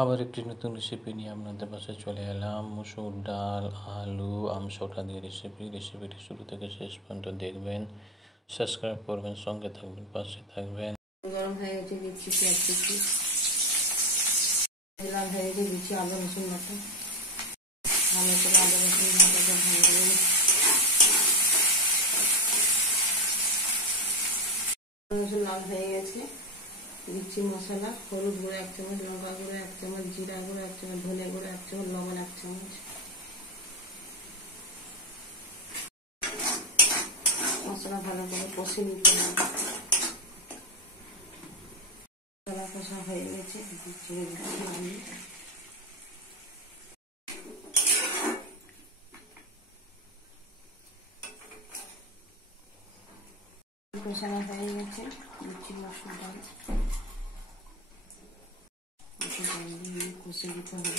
আবার একটি নতুন রেসিপি নিয়ে আপনাদের বাসায় চলে এলাম। মুসুর ডাল, আলু, আমসত্ত্ব দিয়ে রেসিপিটি শুরু থেকে শেষ পর্যন্ত দেখবেন, সাবস্ক্রাইব করবেন, সঙ্গে থাকবেন, পাশে থাকবেন। গরম হয়ে গেছে, দিচ্ছি পেঁয়াজ কুচি, লাল হয়ে গেছে, দিচ্ছি আদা রসুন বাটা, ভালো করে আদা রসুন বাটাটা ভাজবেন। রসুন লাল হয়ে গেছে, দিচ্ছি মশলা, হলুদ গুঁড়ো 1 চামচ, লঙ্কা গুঁড়ো 1 চামচ, জিরা গুঁড়ো 1 চামচ, ধনে গুঁড়ো 1 চামচ, লবণ 1 চামচ। মশলা ভালো করে কষে নিতে হবে। মশলা কষা হয়ে গেছে, দিচ্ছি আলু। কষানো হয়ে গেছে, দিচ্ছি মসুর ডাল। মসুর ডাল দিয়ে কষে দিতে হবে।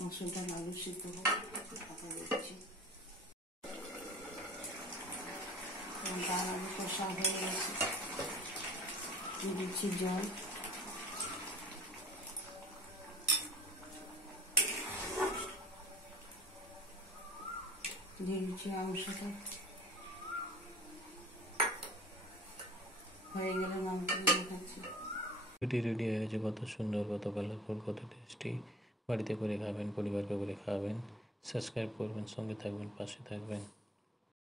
মসুর ডাল আলু সিদ্ধ দিচ্ছি। ডাল আলু কষা হয়ে গেছে, দিচ্ছি জল। দিয়ে দিচ্ছি আমসত্ত্ব। হয়ে গেলে মাংস দেখাচ্ছি। এটি রেডি হয়ে গেছে। কত সুন্দর, কত কালারফুল, কত টেস্টি। বাড়িতে করে খাবেন, পরিবারকে করে খাবেন। সাবস্ক্রাইব করবেন, সঙ্গে থাকবেন, পাশে থাকবেন।